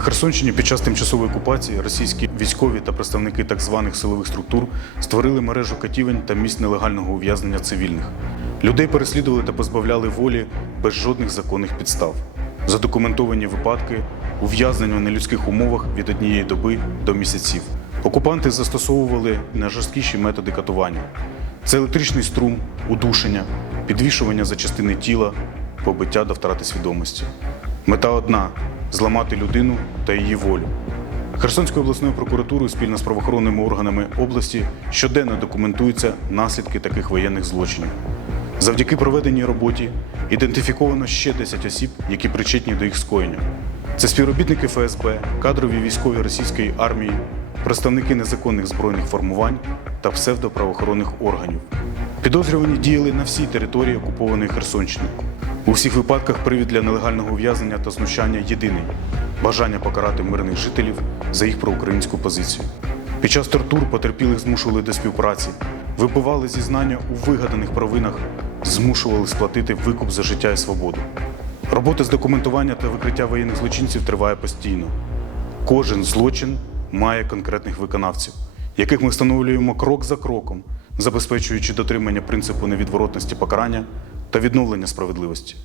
Херсонщині під час тимчасової окупації російські військові та представники так званих силових структур створили мережу катівень та місць нелегального ув'язнення цивільних. Людей переслідували та позбавляли волі без жодних законних підстав. Задокументовані випадки ув'язнення в нелюдських умовах від однієї доби до місяців. Окупанти застосовували найжорсткіші методи катування: це електричний струм, удушення, підвішування за частини тіла, побиття до втрати свідомості. Мета одна зламати людину та її волю. Херсонською обласною прокуратурою спільно з правоохоронними органами області щоденно документуються наслідки таких воєнних злочинів. Завдяки проведеній роботі ідентифіковано ще 10 осіб, які причетні до їх скоєння. Це співробітники ФСБ, кадрові військові російської армії, представники незаконних збройних формувань та псевдоправоохоронних органів. Підозрювані діяли на всій території окупованої Херсонщини. У всіх випадках привід для нелегального ув'язнення та знущання єдиний бажання покарати мирних жителів за їх проукраїнську позицію. Під час тортур потерпілих змушували до співпраці, вибивали зізнання у вигаданих провинах, змушували сплатити викуп за життя і свободу. Робота з документування та викриття воєнних злочинців триває постійно. Кожен злочин має конкретних виконавців, яких ми встановлюємо крок за кроком, забезпечуючи дотримання принципу невідворотності покарання та відновлення справедливості.